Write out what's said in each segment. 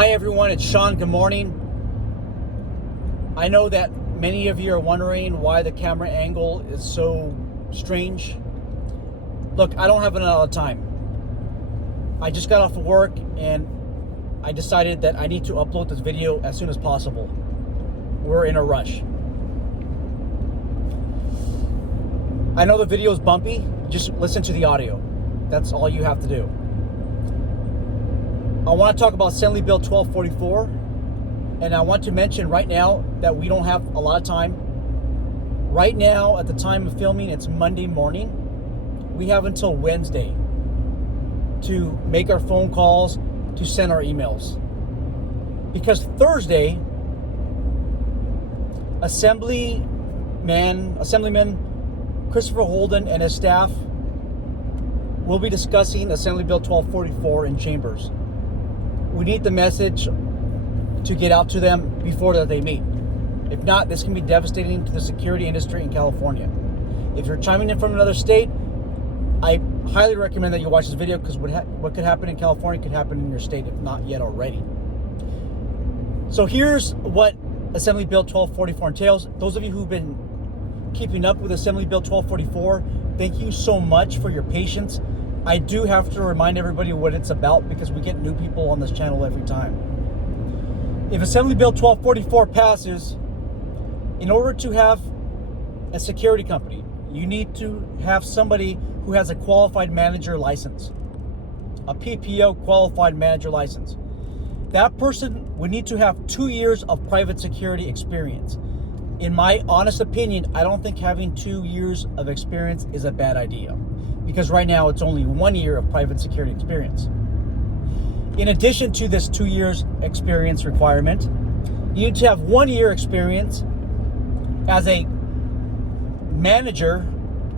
Hi everyone, it's Sean. Good morning. I know that many of you are wondering why the camera angle is so strange. Look, I don't have a lot of time. I just got off of work and I decided that I need to upload this video as soon as possible. We're in a rush. I know the video is bumpy. Just listen to the audio. That's all you have to do. I want to talk about Assembly Bill 1244, and I want to mention right now that we don't have a lot of time. Right now, at the time of filming, it's Monday morning. We have until Wednesday to make our phone calls, to send our emails. Because Thursday, Assemblyman Christopher Holden and his staff will be discussing Assembly Bill 1244 in chambers. We need the message to get out to them before that they meet. If not, this can be devastating to the security industry in California. If you're chiming in from another state, I highly recommend that you watch this video, because what could happen in California could happen in your state, if not yet already. So here's what Assembly Bill 1244 entails. Those of you who've been keeping up with Assembly Bill 1244, thank you so much for your patience. I do have to remind everybody what it's about, because we get new people on this channel every time. If Assembly Bill 1244 passes, in order to have a security company, you need to have somebody who has a qualified manager license, a PPO qualified manager license. That person would need to have 2 years of private security experience. In my honest opinion, I don't think having 2 years of experience is a bad idea, because right now it's only 1 year of private security experience. In addition to this 2 years experience requirement, you need to have 1 year experience as a manager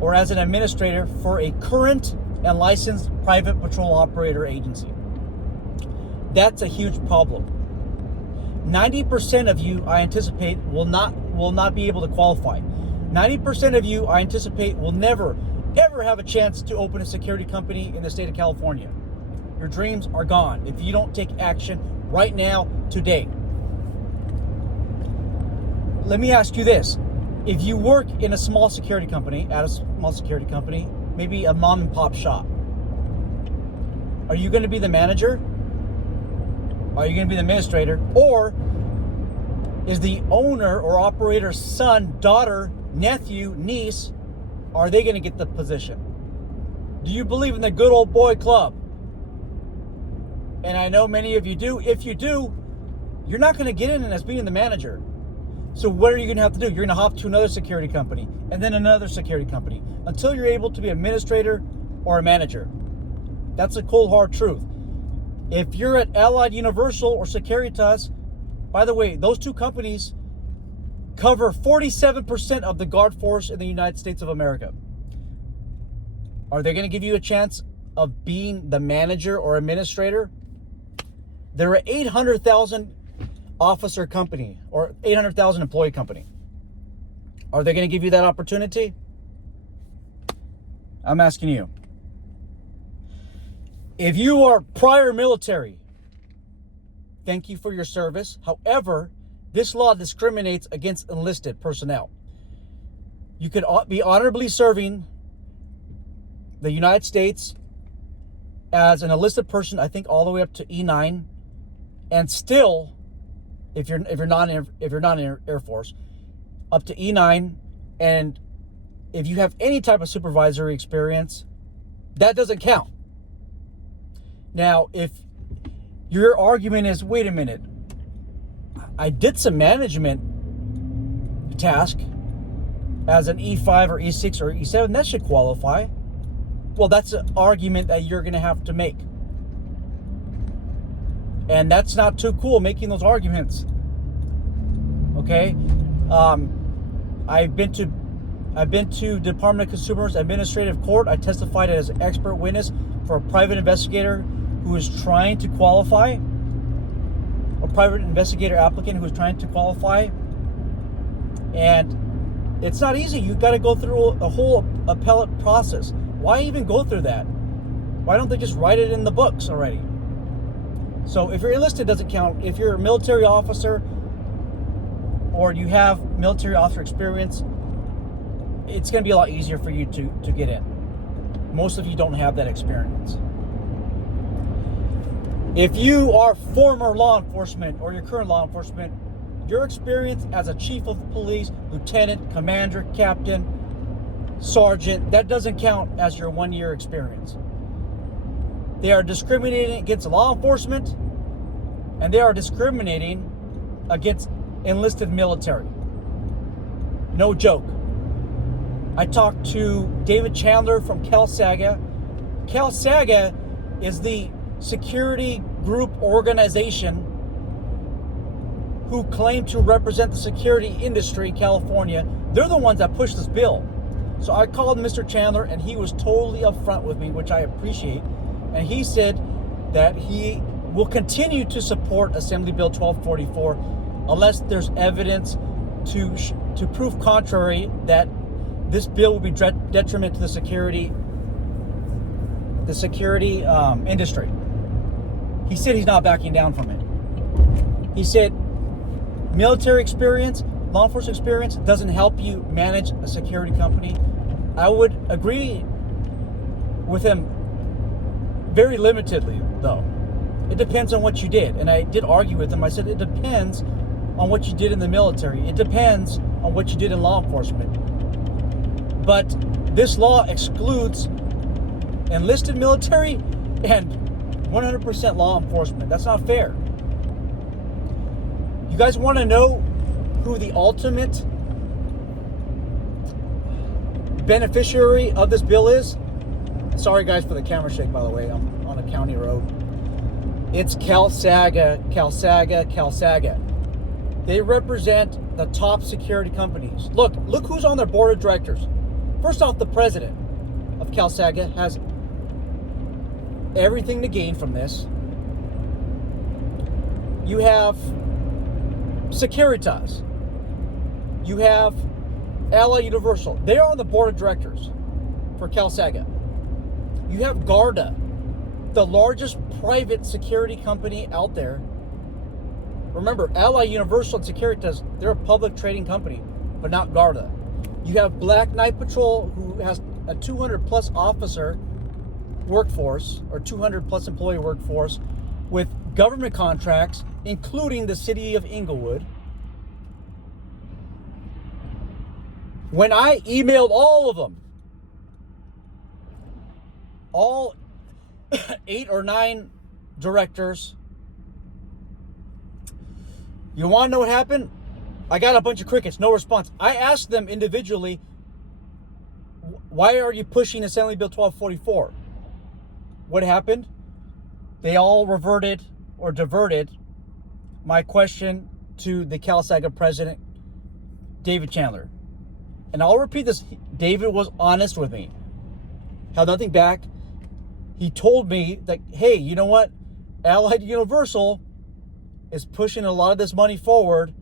or as an administrator for a current and licensed private patrol operator agency. That's a huge problem. 90% of you, I anticipate, will not be able to qualify. 90% of you, I anticipate, will never ever have a chance to open a security company in the state of California. Your dreams are gone if you don't take action right now, today. Let me ask you this. If you work in a small security company, maybe a mom and pop shop, are you going to be the manager? Are you going to be the administrator? Or is the owner or operator's son, daughter, nephew, niece, are they going to get the position? Do you believe in the good old boy club? And I know many of you do. If you do, you're not going to get in as being the manager. So what are you going to have to do? You're going to hop to another security company and then another security company until you're able to be an administrator or a manager. That's a cold hard truth. If you're at Allied Universal or Securitas, by the way, those two companies cover 47% of the guard force in the United States of America. Are they going to give you a chance of being the manager or administrator? They're an 800,000 officer company or 800,000 employee company. Are they going to give you that opportunity? I'm asking you. If you are prior military, thank you for your service. However, this law discriminates against enlisted personnel. You could be honorably serving the United States as an enlisted person, I think all the way up to E9, and still, if you're not in Air Force, up to E9, and if you have any type of supervisory experience, that doesn't count. Now, if your argument is, wait a minute, I did some management task as an E5 or E6 or E7, that should qualify. Well, that's an argument that you're going to have to make. And that's not too cool, making those arguments. Okay? I've been to Department of Consumers Administrative Court. I testified as an expert witness for a private investigator who is trying to qualify, a private investigator applicant who is trying to qualify. And it's not easy. You've got to go through a whole appellate process. Why even go through that? Why don't they just write it in the books already? So if you're enlisted, it doesn't count. If you're a military officer or you have military officer experience, it's going to be a lot easier for you to get in. Most of you don't have that experience. If you are former law enforcement or your current law enforcement, your experience as a chief of police, lieutenant, commander, captain, sergeant, that doesn't count as your 1 year experience. They are discriminating against law enforcement, and they are discriminating against enlisted military. No joke. I talked to David Chandler from Saga. Saga is the security group organization who claim to represent the security industry in California. They're the ones that pushed this bill. So I called Mr. Chandler, and he was totally upfront with me, which I appreciate. And he said that he will continue to support Assembly Bill 1244 unless there's evidence to prove contrary, that this bill will be detriment to the security industry. He said he's not backing down from it. He said military experience, law enforcement experience doesn't help you manage a security company. I would agree with him very limitedly, though. It depends on what you did. And I did argue with him. I said it depends on what you did in the military. It depends on what you did in law enforcement. But this law excludes enlisted military and 100% law enforcement. That's not fair. You guys want to know who the ultimate beneficiary of this bill is? Sorry guys for the camera shake, by the way. I'm on a county road. It's Saga. They represent the top security companies. Look who's on their board of directors. First off, the president of Saga has everything to gain from this. You have Securitas. You have Ally Universal. They are on the board of directors for Saga. You have Garda, the largest private security company out there. Remember, Ally Universal and Securitas, they're a public trading company, but not Garda. You have Black Knight Patrol, who has a 200 plus officer workforce, or 200 plus employee workforce, with government contracts, including the city of Inglewood. When I emailed all of them, all 8 or 9 directors, you want to know what happened? I got a bunch of crickets, no response. I asked them individually, why are you pushing Assembly Bill 1244? What happened? They all reverted or diverted my question to the Saga president, David Chandler. And I'll repeat this. David was honest with me. Held nothing back. He told me that, hey, you know what? Allied Universal is pushing a lot of this money forward.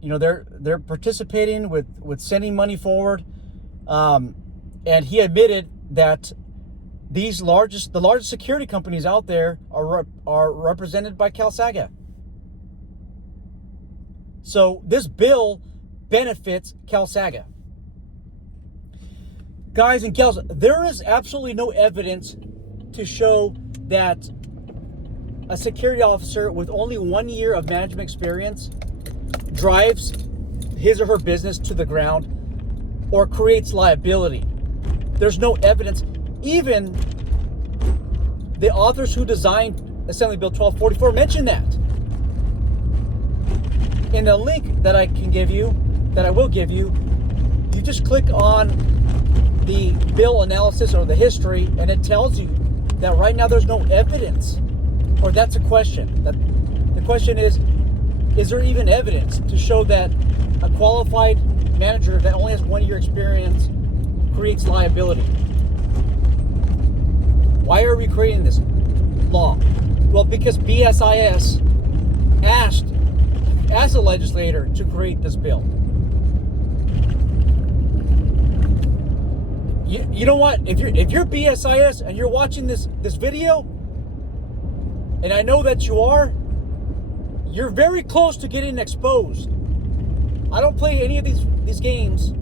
You know, they're participating with sending money forward. And he admitted that the largest security companies out there are represented by Saga. So this bill benefits Saga. Guys and gals, there is absolutely no evidence to show that a security officer with only 1 year of management experience drives his or her business to the ground or creates liability. There's no evidence. Even the authors who designed Assembly Bill 1244 mention that. In the link that I can give you, that I will give you, you just click on the bill analysis or the history, and it tells you that right now there's no evidence. Or that's a question. The question is there even evidence to show that a qualified manager that only has 1 year experience creates liability? Why are we creating this law? Well, because BSIS asked the legislator to create this bill. You know what? If you're BSIS and you're watching this video, and I know that you are, you're very close to getting exposed. I don't play any of these games.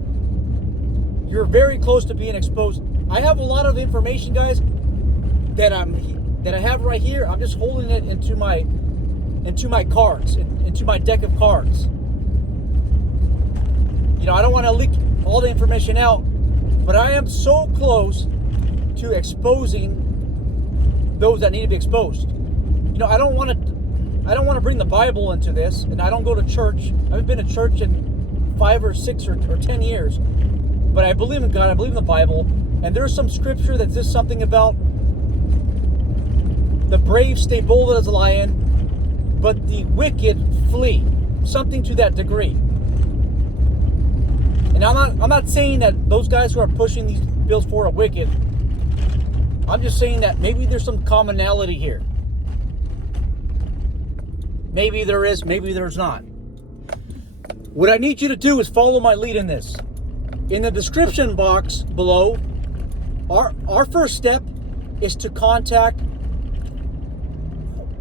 You're very close to being exposed. I have a lot of information, guys, that I have right here. I'm just holding it into my cards, into my deck of cards. You know, I don't want to leak all the information out, but I am so close to exposing those that need to be exposed. You know, I don't want to bring the Bible into this, and I don't go to church. I haven't been to church in 5 or 6 or 10 years, but I believe in God. I believe in the Bible, and there's some scripture that says something about the brave stay bold as a lion, but the wicked flee. Something to that degree. And I'm not saying that those guys who are pushing these bills forward are wicked. I'm just saying that maybe there's some commonality here. Maybe there is, maybe there's not. What I need you to do is follow my lead in this. In the description box below, our first step is to contact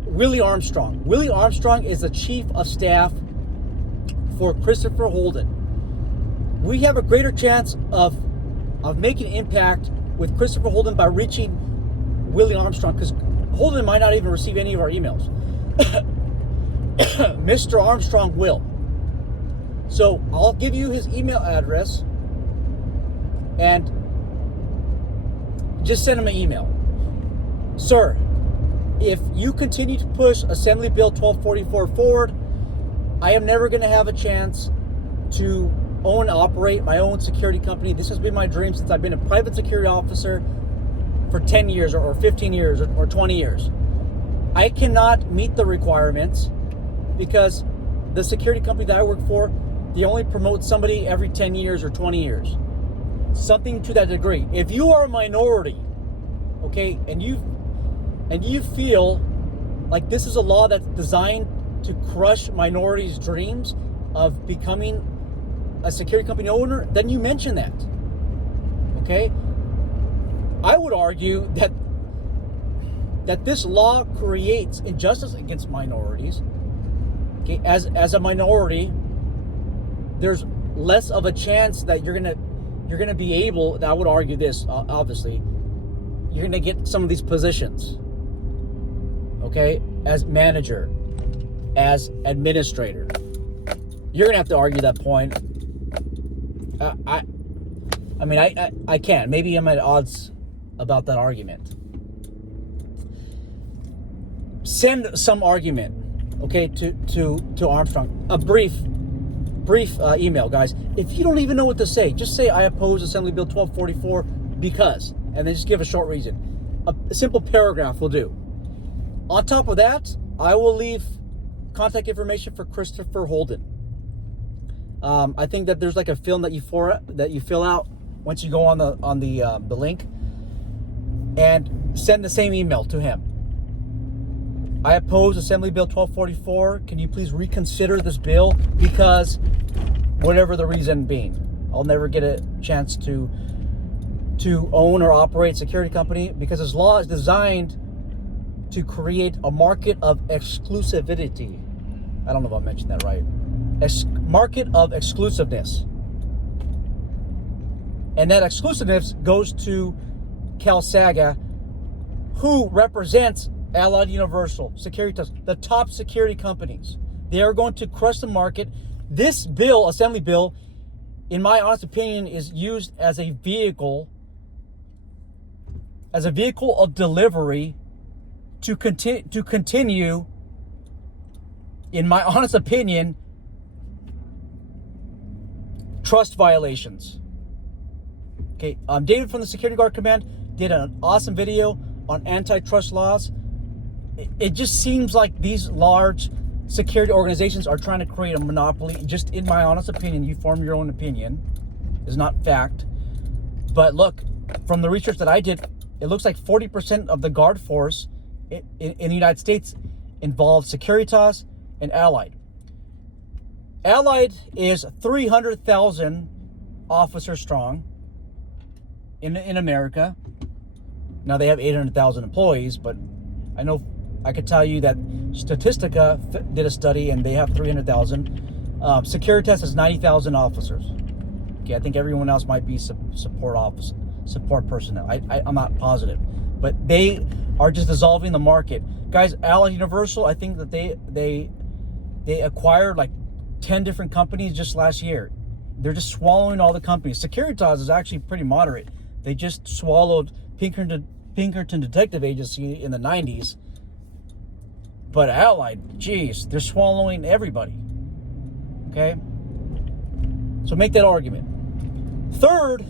Willie Armstrong. Willie Armstrong is the chief of staff for Christopher Holden. We have a greater chance of making impact with Christopher Holden by reaching Willie Armstrong, because Holden might not even receive any of our emails. Mr. Armstrong will. So I'll give you his email address and just send him an email. Sir, if you continue to push Assembly Bill 1244 forward, I am never going to have a chance to own and operate my own security company. This has been my dream since I've been a private security officer for 10 years or 15 years or 20 years. I cannot meet the requirements because the security company that I work for, they only promote somebody every 10 years or 20 years. Something to that degree. If you are a minority, okay, and you feel like this is a law that's designed to crush minorities' dreams of becoming a security company owner, then you mention that. Okay? I would argue that this law creates injustice against minorities. Okay, as a minority, there's less of a chance that you're gonna be able. I would argue this, obviously, you're gonna get some of these positions. Okay, as manager, as administrator, you're gonna have to argue that point. I can't. Maybe I'm at odds about that argument. Send some argument, okay, to Armstrong. A brief email, guys. If you don't even know what to say, just say I oppose Assembly Bill 1244 because, and then just give a short reason. A simple paragraph will do. On top of that, I will leave contact information for Christopher Holden. I think that there's like a film that you fill out once you go on the link, and send the same email to him. I oppose Assembly Bill 1244. Can you please reconsider this bill because whatever the reason being, I'll never get a chance to own or operate a security company because this law is designed to create a market of exclusivity. I don't know if I mentioned that right. Market of exclusiveness. And that exclusiveness goes to Saga, who represents Allied Universal, Securitas, the top security companies. They are going to crush the market. This bill, Assembly Bill, in my honest opinion, is used as a vehicle of delivery to continue, in my honest opinion, trust violations. Okay, David from the Security Guard Command did an awesome video on antitrust laws. It just seems like these large security organizations are trying to create a monopoly. Just in my honest opinion, you form your own opinion. It's not fact. But look, from the research that I did, it looks like 40% of the guard force in the United States involves Securitas and Allied. Allied is 300,000 officers strong in America. Now they have 800,000 employees, but I know I could tell you that Statistica did a study and they have 300,000. Securitas has 90,000 officers. Okay, I think everyone else might be support personnel. I'm not positive, but they are just dissolving the market, guys. Allied Universal, I think that they acquired like 10 different companies just last year. They're just swallowing all the companies. Securitas is actually pretty moderate. They just swallowed Pinkerton Detective Agency in the 90s. But Allied, geez, they're swallowing everybody. Okay? So make that argument. Third,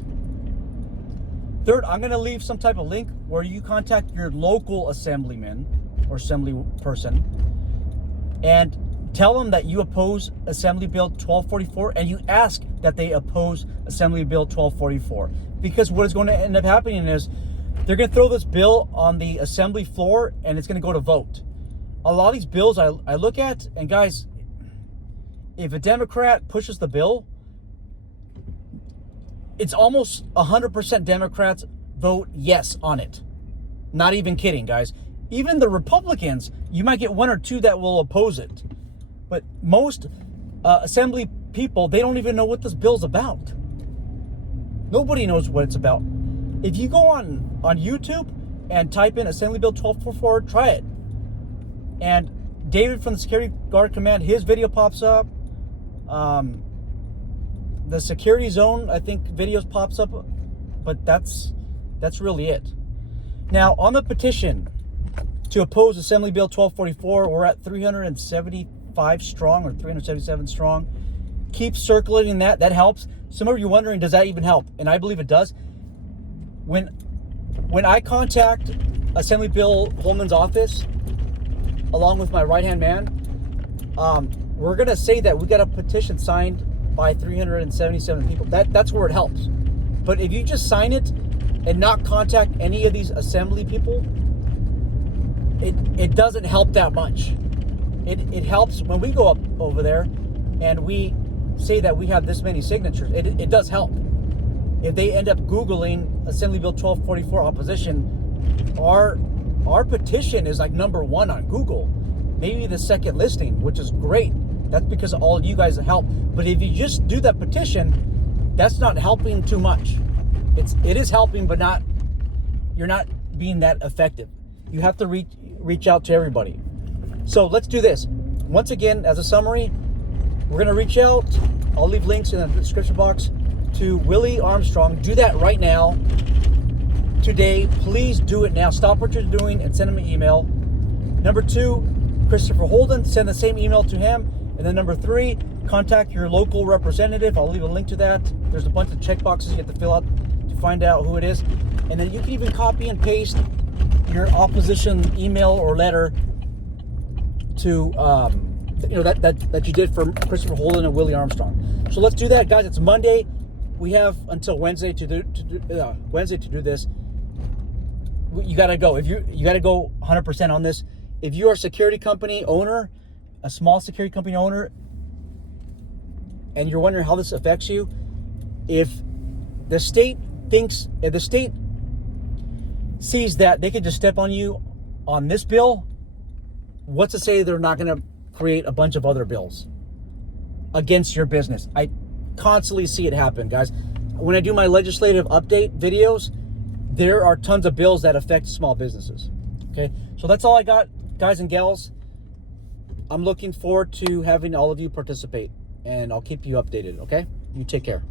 I'm going to leave some type of link where you contact your local assemblyman or assembly person and tell them that you oppose Assembly Bill 1244 and you ask that they oppose Assembly Bill 1244. Because what is going to end up happening is they're going to throw this bill on the assembly floor and it's going to go to vote. A lot of these bills I look at, and guys, if a Democrat pushes the bill, it's almost 100% Democrats vote yes on it. Not even kidding, guys. Even the Republicans, you might get one or two that will oppose it. But most assembly people, they don't even know what this bill's about. Nobody knows what it's about. If you go on YouTube and type in Assembly Bill 1244, try it. And David from the Security Guard Command, his video pops up. The Security Zone, I think, videos pops up. But that's really it. Now, on the petition to oppose Assembly Bill 1244, we're at 375 strong or 377 strong. Keep circulating that. That helps. Some of you are wondering, does that even help? And I believe it does. When I contact Assembly Bill Holman's office, along with my right-hand man, we're going to say that we got a petition signed by 377 people. That's where it helps. But if you just sign it and not contact any of these assembly people, it doesn't help that much. It helps when we go up over there and we say that we have this many signatures. It does help. If they end up Googling Assembly Bill 1244 opposition, our petition is like number 1 on Google, maybe the second listing, which is great. That's because all of you guys help. But if you just do that petition, that's not helping too much. It is helping, but you're not being that effective. You have to reach out to everybody. So let's do this. Once again, as a summary, we're going to reach out. I'll leave links in the description box to Willie Armstrong. Do that right now. Today, please do it now. Stop what you're doing and send him an email. Number 2, Christopher Holden, send the same email to him. And then number 3, contact your local representative. I'll leave a link to that. There's a bunch of checkboxes you have to fill out to find out who it is. And then you can even copy and paste your opposition email or letter to that you did for Christopher Holden and Willie Armstrong. So let's do that, guys. It's Monday. We have until Wednesday to do this. You got to go. You got to go 100% on this. If you are a security company owner, a small security company owner, and you're wondering how this affects you, if the state sees that they can just step on you on this bill, what's to say they're not going to create a bunch of other bills against your business? I constantly see it happen, guys. When I do my legislative update videos, there are tons of bills that affect small businesses. Okay, so that's all I got, guys and gals. I'm looking forward to having all of you participate, and I'll keep you updated, okay? You take care.